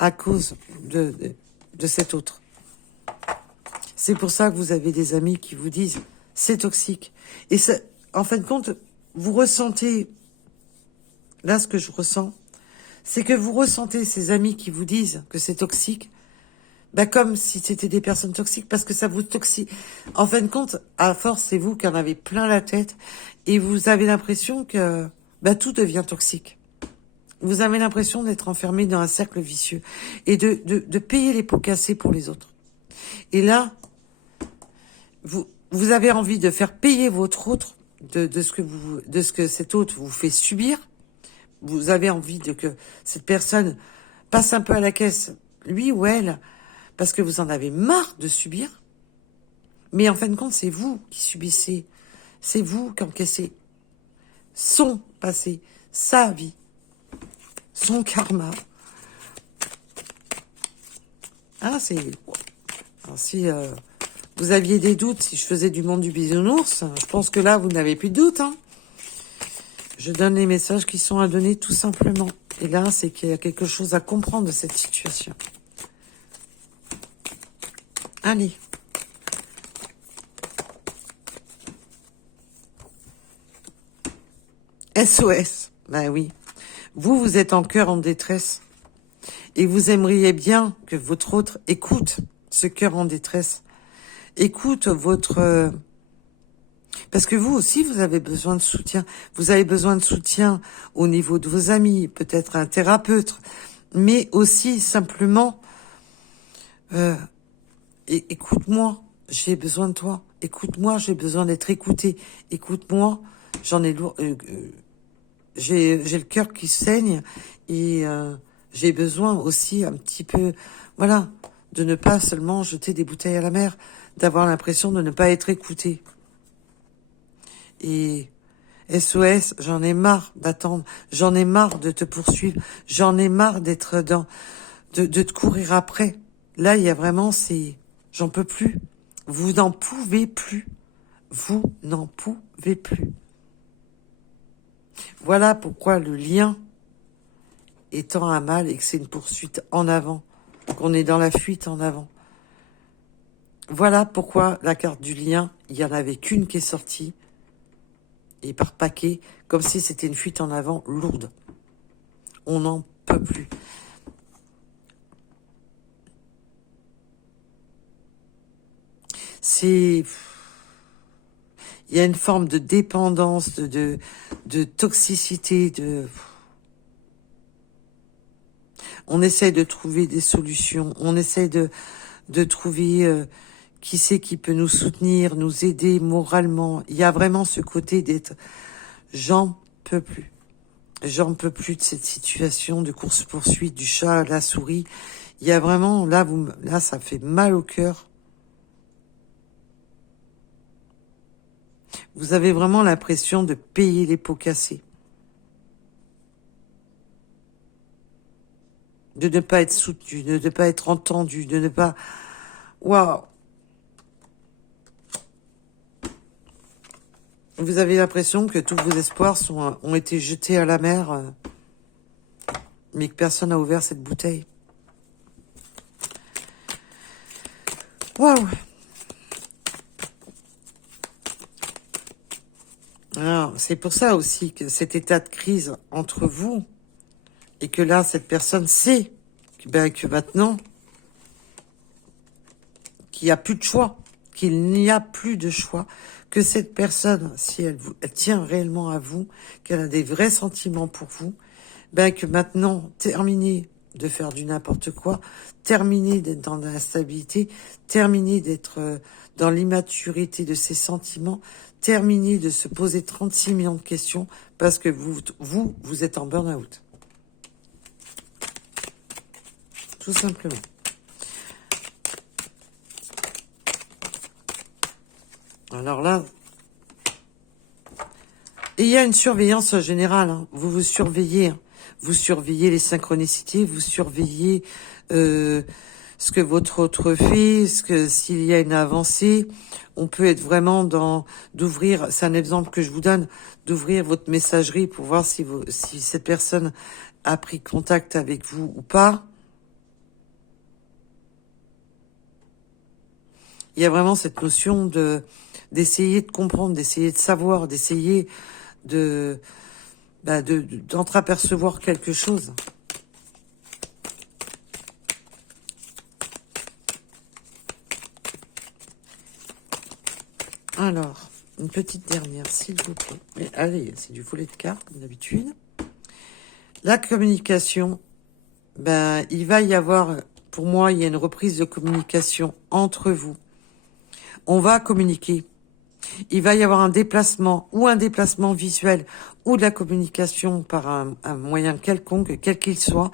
à cause de cet autre. C'est pour ça que vous avez des amis qui vous disent c'est toxique. Et ça, en fin de compte, vous ressentez, là ce que je ressens, c'est que vous ressentez ces amis qui vous disent que c'est toxique, comme si c'était des personnes toxiques, parce que ça vous toxique. En fin de compte, à force, c'est vous qui en avez plein la tête, et vous avez l'impression que tout devient toxique. Vous avez l'impression d'être enfermé dans un cercle vicieux, et de payer les pots cassés pour les autres. Et là, vous avez envie de faire payer votre autre de ce que cet autre vous fait subir. Vous avez envie que cette personne passe un peu à la caisse, lui ou elle, parce que vous en avez marre de subir. Mais en fin de compte, c'est vous qui subissez. C'est vous qui encaissez son passé, sa vie, son karma. Ah, c'est... Alors, si vous aviez des doutes, si je faisais du monde du bisounours, je pense que là, vous n'avez plus de doute. Hein. Je donne les messages qui sont à donner tout simplement. Et là, c'est qu'il y a quelque chose à comprendre de cette situation. Allez. SOS. Ben oui. Vous êtes en cœur en détresse. Et vous aimeriez bien que votre autre écoute ce cœur en détresse. Écoute votre... Parce que vous aussi, vous avez besoin de soutien. Vous avez besoin de soutien au niveau de vos amis, peut-être un thérapeute, mais aussi simplement, écoute-moi, j'ai besoin de toi. Écoute-moi, j'ai besoin d'être écouté. Écoute-moi, j'en ai lourd, j'ai le cœur qui saigne et j'ai besoin aussi un petit peu, voilà, de ne pas seulement jeter des bouteilles à la mer, d'avoir l'impression de ne pas être écouté. Et SOS, j'en ai marre d'attendre, j'en ai marre de te poursuivre, j'en ai marre d'être de te courir après. Là, il y a vraiment j'en peux plus. Vous n'en pouvez plus. Vous n'en pouvez plus. Voilà pourquoi le lien étant un mal et que c'est une poursuite en avant, qu'on est dans la fuite en avant. Voilà pourquoi la carte du lien, il y en avait qu'une qui est sortie. Et par paquet, comme si c'était une fuite en avant lourde. On n'en peut plus. Il y a une forme de dépendance, de toxicité, on essaye de trouver des solutions, on essaye de trouver qui c'est qui peut nous soutenir, nous aider moralement. Il y a vraiment ce côté d'être... J'en peux plus. J'en peux plus de cette situation de course-poursuite du chat à la souris. Il y a vraiment... Là, ça fait mal au cœur. Vous avez vraiment l'impression de payer les pots cassés. De ne pas être soutenu, de ne pas être entendu, de ne pas... Waouh! Vous avez l'impression que tous vos espoirs ont été jetés à la mer, mais que personne n'a ouvert cette bouteille. Waouh! Alors, c'est pour ça aussi que cet état de crise entre vous, et que là, cette personne sait que maintenant, qu'il n'y a plus de choix, qu'il n'y a plus de choix, que cette personne, si elle tient réellement à vous, qu'elle a des vrais sentiments pour vous, que maintenant, terminez de faire du n'importe quoi, terminez d'être dans l'instabilité, terminez d'être dans l'immaturité de ses sentiments, terminez de se poser 36 millions de questions, parce que vous êtes en burn-out. Tout simplement. Alors là, et il y a une surveillance générale. Hein. Vous vous surveillez. Hein. Vous surveillez les synchronicités, vous surveillez ce que votre autre fait, s'il y a une avancée. On peut être vraiment d'ouvrir, c'est un exemple que je vous donne, d'ouvrir votre messagerie pour voir si cette personne a pris contact avec vous ou pas. Il y a vraiment cette notion d'essayer de comprendre, d'essayer de savoir, d'essayer d'entreapercevoir quelque chose. Alors, une petite dernière, s'il vous plaît. Mais allez, c'est du volet de cartes, comme d'habitude. La communication, il va y avoir, pour moi, il y a une reprise de communication entre vous. On va communiquer. Il va y avoir un déplacement visuel ou de la communication par un moyen quelconque, quel qu'il soit.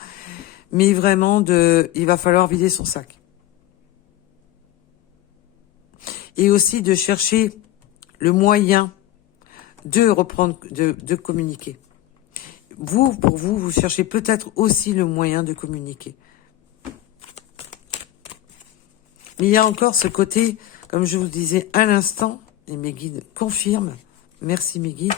Mais vraiment, il va falloir vider son sac. et aussi de chercher le moyen de reprendre, de communiquer. Vous, pour vous, vous cherchez peut-être aussi le moyen de communiquer. Mais il y a encore ce côté, comme je vous le disais à l'instant, et mes guides confirment, merci mes guides,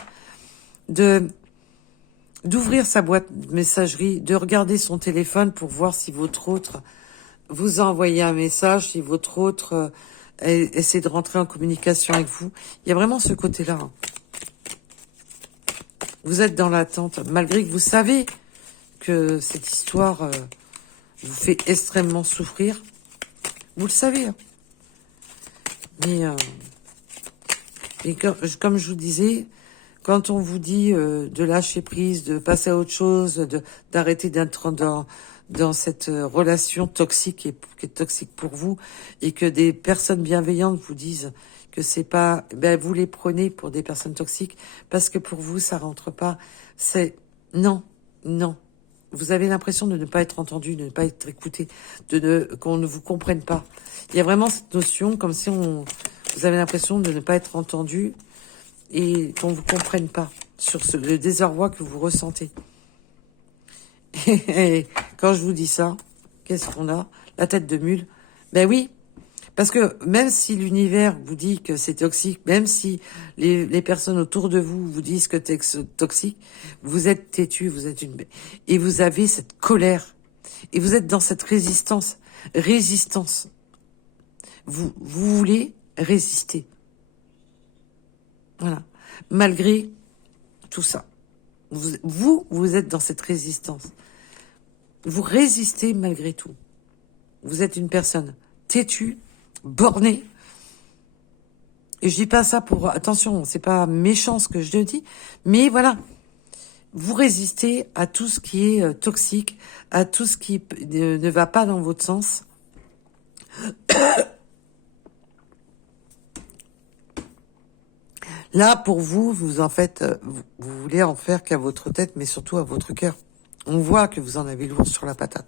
d'ouvrir sa boîte de messagerie, de regarder son téléphone pour voir si votre autre vous a envoyé un message, si votre autre essaie de rentrer en communication avec vous. Il y a vraiment ce côté-là. Vous êtes dans l'attente, malgré que vous savez que cette histoire vous fait extrêmement souffrir. Vous le savez. Hein. Mais comme je vous disais, quand on vous dit de lâcher prise, de passer à autre chose, d'arrêter d'être dans cette relation toxique qui est toxique pour vous, et que des personnes bienveillantes vous disent que c'est pas, ben vous les prenez pour des personnes toxiques parce que pour vous ça rentre pas. C'est non, non. Vous avez l'impression de ne pas être entendu, de ne pas être écouté, qu'on ne vous comprenne pas. Il y a vraiment cette notion comme si vous avez l'impression de ne pas être entendu et qu'on ne vous comprenne pas sur le désarroi que vous ressentez. Et quand je vous dis ça, qu'est-ce qu'on a? La tête de mule. Ben oui, parce que même si l'univers vous dit que c'est toxique, même si les personnes autour de vous disent que c'est toxique, vous êtes têtu, vous êtes et vous avez cette colère. Et vous êtes dans cette résistance. Vous voulez résister. Voilà. Malgré tout ça. Vous êtes dans cette résistance. Vous résistez malgré tout. Vous êtes une personne têtue, bornée. Et je dis pas ça pour... Attention, c'est pas méchant ce que je dis. Mais voilà. Vous résistez à tout ce qui est toxique, à tout ce qui ne va pas dans votre sens. Là, pour vous, en fait, vous voulez en faire qu'à votre tête, mais surtout à votre cœur. On voit que vous en avez lourd sur la patate.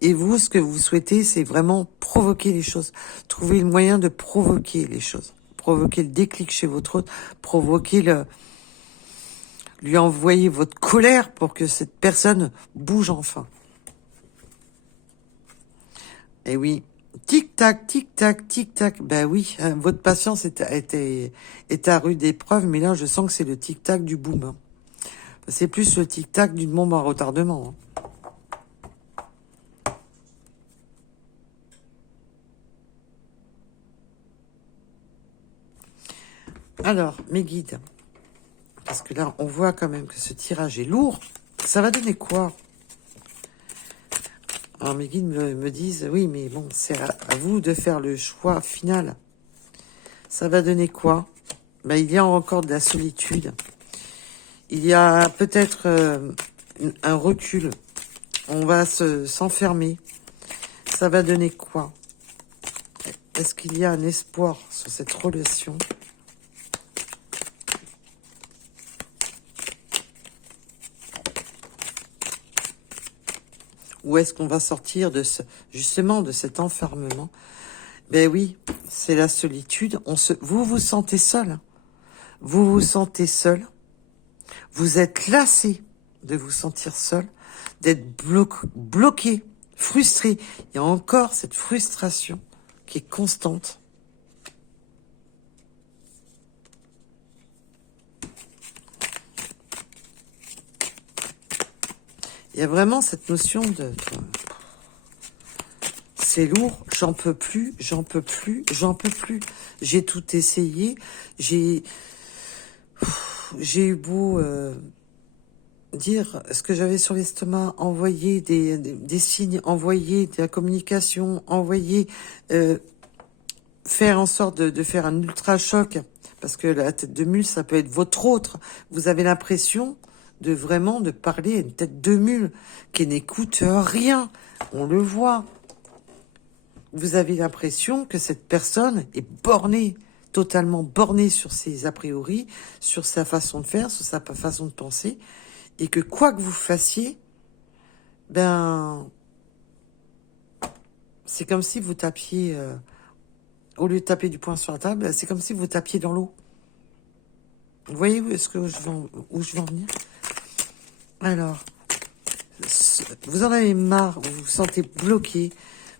Et vous, ce que vous souhaitez, c'est vraiment provoquer les choses. Trouver le moyen de provoquer les choses. Provoquer le déclic chez votre autre. Provoquer lui envoyer votre colère pour que cette personne bouge enfin. Et oui. Tic-tac, tic-tac, tic-tac. Ben oui, votre patience est à rude épreuve, mais là, je sens que c'est le tic-tac du boom. Hein. C'est plus le tic-tac d'une bombe à retardement. Hein. Alors, mes guides, parce que là, on voit quand même que ce tirage est lourd. Ça va donner quoi? Alors, mes guides me disent, oui, mais bon, c'est à vous de faire le choix final. Ça va donner quoi? Ben, il y a encore de la solitude. Il y a peut-être un recul. On va s'enfermer. Ça va donner quoi? Est-ce qu'il y a un espoir sur cette relation? Ou est-ce qu'on va sortir justement de cet enfermement? Ben oui, c'est la solitude. Vous vous sentez seul. Vous vous sentez seul. Vous êtes lassé de vous sentir seul, d'être bloqué, frustré. Il y a encore cette frustration qui est constante. Il y a vraiment cette notion de... C'est lourd, j'en peux plus, j'en peux plus, j'en peux plus. J'ai tout essayé, j'ai eu beau dire ce que j'avais sur l'estomac, envoyer des signes, envoyer de la communication, envoyer... faire en sorte de faire un ultra-choc, parce que la tête de mule, ça peut être votre autre. Vous avez l'impression de vraiment de parler à une tête de mule qui n'écoute rien. On le voit. Vous avez l'impression que cette personne est bornée, totalement bornée sur ses a priori, sur sa façon de faire, sur sa façon de penser, et que quoi que vous fassiez, ben, C'est comme si vous tapiez, au lieu de taper du poing sur la table, c'est comme si vous tapiez dans l'eau. Vous voyez où je veux en venir? Alors, vous en avez marre, vous vous sentez bloqué,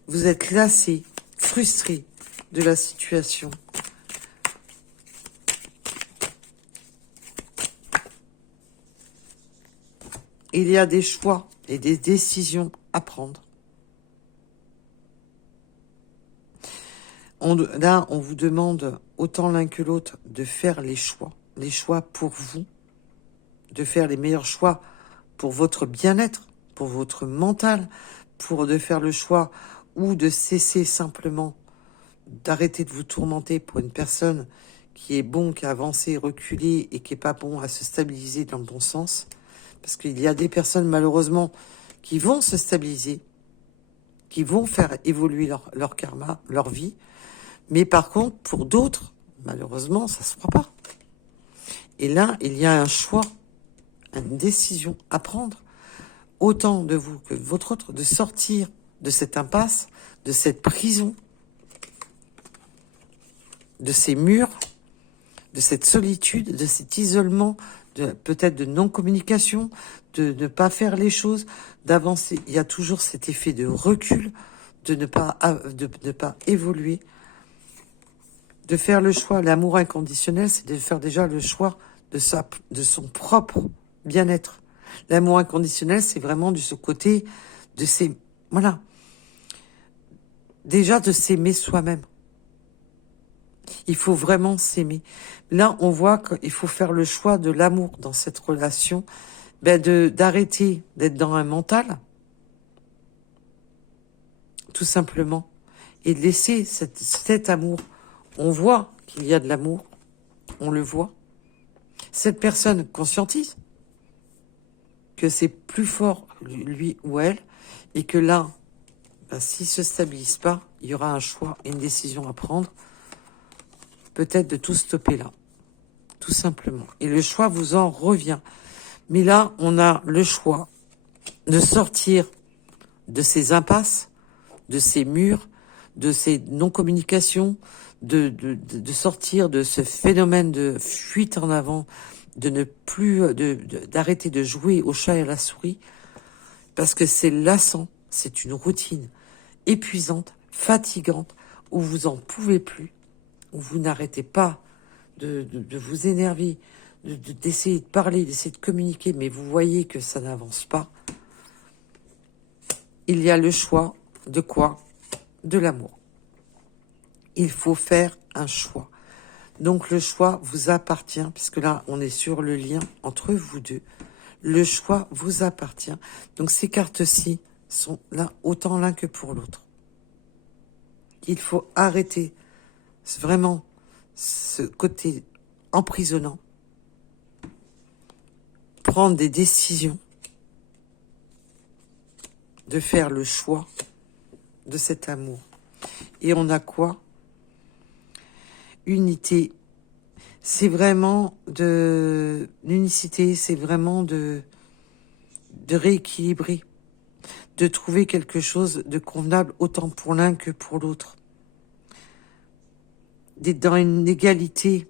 vous êtes lassé, frustré de la situation. Il y a des choix et des décisions à prendre. Là, on vous demande, autant l'un que l'autre, de faire les choix pour vous, de faire les meilleurs choix pour votre bien-être, pour votre mental, de faire le choix ou de cesser simplement, d'arrêter de vous tourmenter pour une personne qui est bon, qui a avancé, reculé et qui est pas bon à se stabiliser dans le bon sens. Parce qu'il y a des personnes, malheureusement, qui vont se stabiliser, qui vont faire évoluer leur karma, leur vie. Mais par contre, pour d'autres, malheureusement, ça se fera pas. Et là, il y a un choix, une décision à prendre, autant de vous que de votre autre, de sortir de cette impasse, de cette prison, de ces murs, de cette solitude, de cet isolement, peut-être de non-communication, de ne pas faire les choses, d'avancer. Il y a toujours cet effet de recul, de ne pas évoluer, de faire le choix. L'amour inconditionnel, c'est de faire déjà le choix de son propre bien-être. L'amour inconditionnel, c'est vraiment de ce côté de voilà. Déjà de s'aimer soi-même. Il faut vraiment s'aimer. Là, on voit qu'il faut faire le choix de l'amour dans cette relation, d'arrêter d'être dans un mental, tout simplement, et de laisser cet amour. On voit qu'il y a de l'amour, on le voit. Cette personne conscientise que c'est plus fort, lui ou elle, et que là, s'il ne se stabilise pas, il y aura un choix et une décision à prendre, peut-être de tout stopper là, tout simplement. Et le choix vous en revient. Mais là, on a le choix de sortir de ces impasses, de ces murs, de ces non-communications, de sortir de ce phénomène de fuite en avant, de ne plus, d'arrêter de jouer au chat et à la souris, parce que c'est lassant, c'est une routine épuisante, fatigante, où vous en pouvez plus, où vous n'arrêtez pas de vous énerver, d'essayer de parler, d'essayer de communiquer, mais vous voyez que ça n'avance pas. Il y a le choix de quoi? De l'amour. Il faut faire un choix. Donc le choix vous appartient, puisque là on est sur le lien entre vous deux. Le choix vous appartient. Donc ces cartes-ci sont là autant l'un que pour l'autre. Il faut arrêter vraiment ce côté emprisonnant, prendre des décisions, de faire le choix de cet amour. Et on a quoi? Unité. C'est vraiment l'unicité, c'est vraiment de rééquilibrer, de trouver quelque chose de convenable autant pour l'un que pour l'autre. D'être dans une égalité,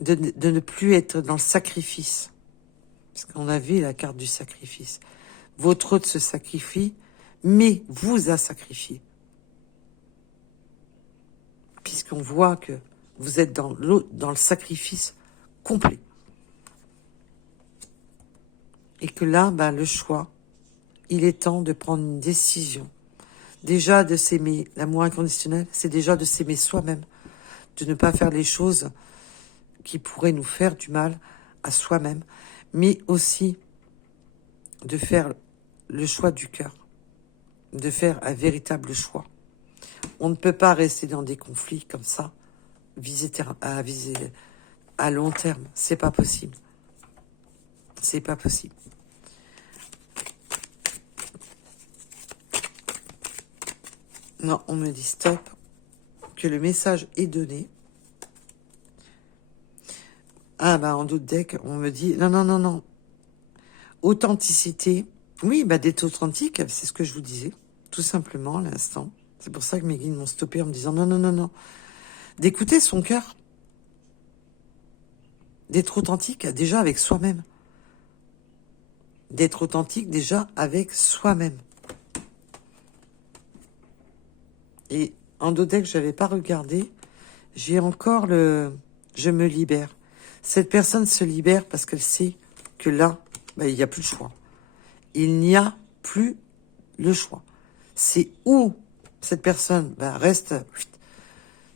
de ne plus être dans le sacrifice. Parce qu'on a vu la carte du sacrifice. Votre autre se sacrifie, mais vous a sacrifié. Puisqu'on voit que vous êtes dans le sacrifice complet. Et que là, le choix, il est temps de prendre une décision. Déjà de s'aimer, l'amour inconditionnel, c'est déjà de s'aimer soi-même. De ne pas faire les choses qui pourraient nous faire du mal à soi-même. Mais aussi de faire le choix du cœur. De faire un véritable choix. On ne peut pas rester dans des conflits comme ça, à viser à long terme. C'est pas possible. C'est pas possible. Non, on me dit stop, que le message est donné. Ah en d'autres decks, on me dit non. Authenticité. Oui, d'être authentique, c'est ce que je vous disais, tout simplement à l'instant. C'est pour ça que mes guides m'ont stoppé en me disant non, non, non, non. D'écouter son cœur. D'être authentique déjà avec soi-même. D'être authentique déjà avec soi-même. Et en Dodec, je n'avais pas regardé. J'ai encore le « je me libère ». Cette personne se libère parce qu'elle sait que là, il n'y a plus le choix. Il n'y a plus le choix. C'est où cette personne reste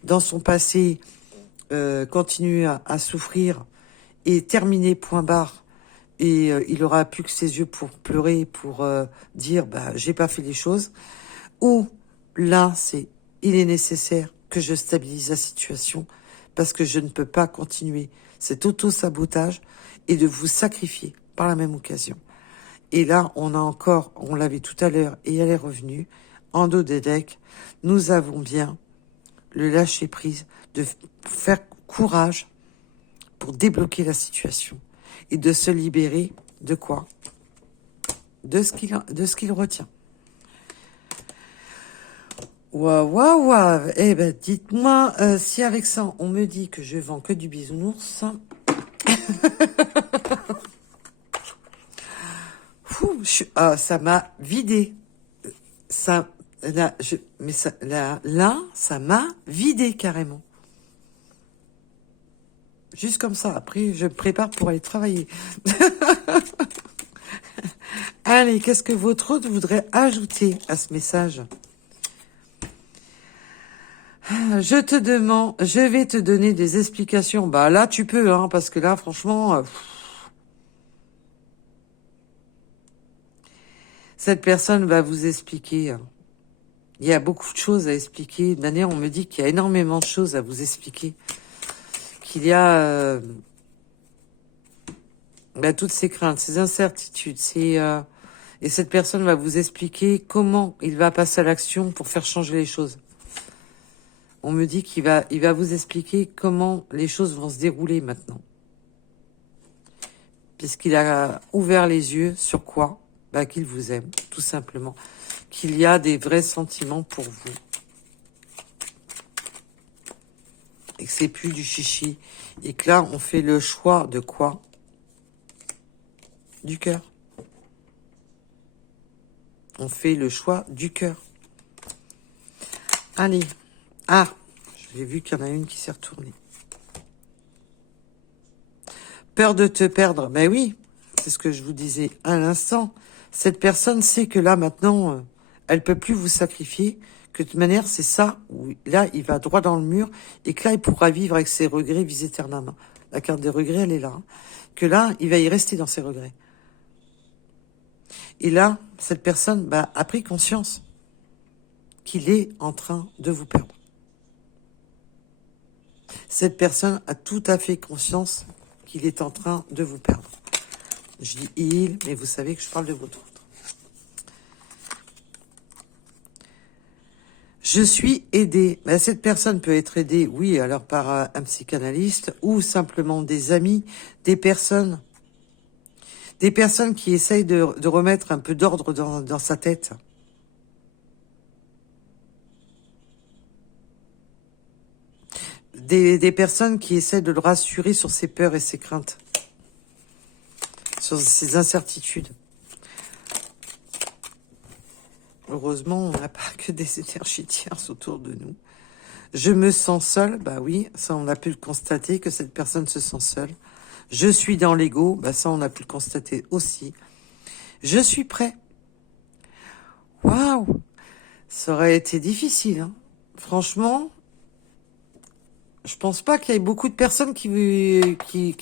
dans son passé, continue à souffrir et terminer point barre. Et il aura plus que ses yeux pour pleurer, pour dire j'ai pas fait les choses. Ou là, il est nécessaire que je stabilise la situation parce que je ne peux pas continuer cet auto-sabotage et de vous sacrifier par la même occasion. Et là, on l'avait tout à l'heure et elle est revenue, en dos des decks, nous avons bien le lâcher-prise, de faire courage pour débloquer la situation et de se libérer de quoi? De ce qu'il retient. Waouh, waouh, waouh. Eh ben, dites-moi, si avec ça, on me dit que je vends que du bisounours. Ça m'a vidé. Ça m'a vidé carrément. Juste comme ça. Après, je me prépare pour aller travailler. Allez, qu'est-ce que votre hôte voudrait ajouter à ce message? Je vais te donner des explications. Là, tu peux, parce que là, franchement, cette personne va vous expliquer. Il y a beaucoup de choses à expliquer. D'ailleurs, on me dit qu'il y a énormément de choses à vous expliquer. Qu'il y a toutes ces craintes, ces incertitudes, et cette personne va vous expliquer comment il va passer à l'action pour faire changer les choses. On me dit il va vous expliquer comment les choses vont se dérouler maintenant. Puisqu'il a ouvert les yeux sur quoi? Qu'il vous aime, tout simplement. Qu'il y a des vrais sentiments pour vous. Et que c'est plus du chichi. Et que là, on fait le choix de quoi? Du cœur. On fait le choix du cœur. Allez. Ah, j'ai vu qu'il y en a une qui s'est retournée. Peur de te perdre. Ben oui, c'est ce que je vous disais à l'instant. Cette personne sait que là, maintenant, elle peut plus vous sacrifier. Que de toute manière, c'est ça. Où, là, il va droit dans le mur. Et que là, il pourra vivre avec ses regrets vis éternellement. La carte des regrets, elle est là. Que là, il va y rester dans ses regrets. Et là, cette personne a pris conscience qu'il est en train de vous perdre. Cette personne a tout à fait conscience qu'il est en train de vous perdre. Je dis il, mais vous savez que je parle de votre autre. Je suis aidée. Cette personne peut être aidée, oui, alors par un psychanalyste ou simplement des amis, des personnes qui essayent de remettre un peu d'ordre dans sa tête. Des personnes qui essaient de le rassurer sur ses peurs et ses craintes, sur ses incertitudes. Heureusement, on n'a pas que des énergies tierces autour de nous. Je me sens seule, oui, ça on a pu le constater, que cette personne se sent seule. Je suis dans l'ego, ça on a pu le constater aussi. Je suis prêt. Waouh, ça aurait été difficile, Franchement, je pense pas qu'il y ait beaucoup de personnes qui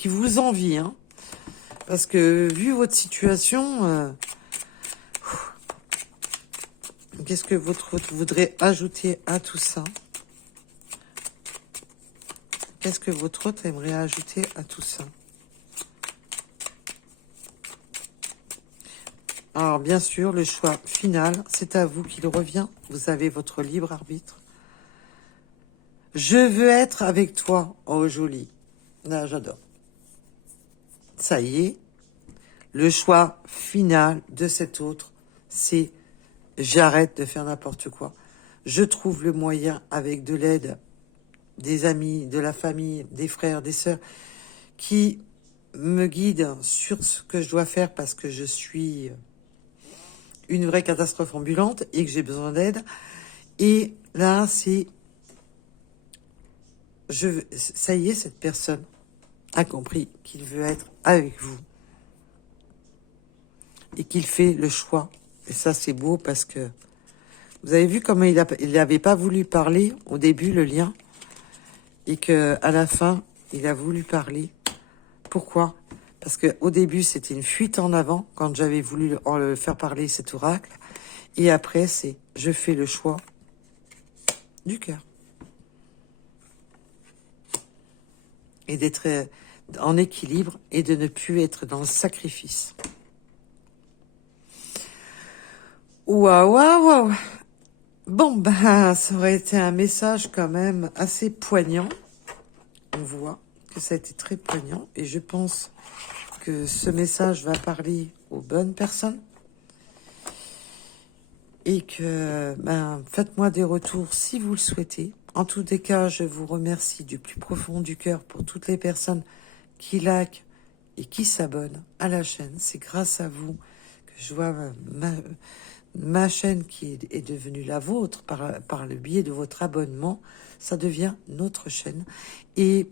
vous envient, parce que vu votre situation, qu'est-ce que votre hôte voudrait ajouter à tout ça? Qu'est-ce que votre hôte aimerait ajouter à tout ça? Alors, bien sûr, le choix final, c'est à vous qu'il revient. Vous avez votre libre arbitre. Je veux être avec toi. Oh, joli. Là, j'adore. Ça y est. Le choix final de cet autre, c'est j'arrête de faire n'importe quoi. Je trouve le moyen avec de l'aide des amis, de la famille, des frères, des sœurs qui me guident sur ce que je dois faire parce que je suis une vraie catastrophe ambulante et que j'ai besoin d'aide. Et là, ça y est, cette personne a compris qu'il veut être avec vous et qu'il fait le choix. Et ça, c'est beau parce que vous avez vu comment il n'avait pas voulu parler au début, le lien, et que à la fin, il a voulu parler. Pourquoi? Parce que au début, c'était une fuite en avant quand j'avais voulu le faire parler cet oracle, et après, c'est je fais le choix du cœur et d'être en équilibre et de ne plus être dans le sacrifice. Waouh, waouh, waouh. Bon, ben, ça aurait été un message quand même assez poignant. On voit que ça a été très poignant et je pense que ce message va parler aux bonnes personnes et que, ben, faites-moi des retours si vous le souhaitez. En tous les cas, je vous remercie du plus profond du cœur pour toutes les personnes qui likent et qui s'abonnent à la chaîne. C'est grâce à vous que je vois ma chaîne qui est devenue la vôtre par le biais de votre abonnement. Ça devient notre chaîne. Et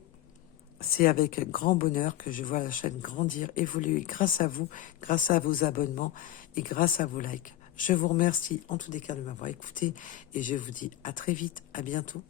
c'est avec grand bonheur que je vois la chaîne grandir, évoluer grâce à vous, grâce à vos abonnements et grâce à vos likes. Je vous remercie en tous les cas de m'avoir écouté et je vous dis à très vite, à bientôt.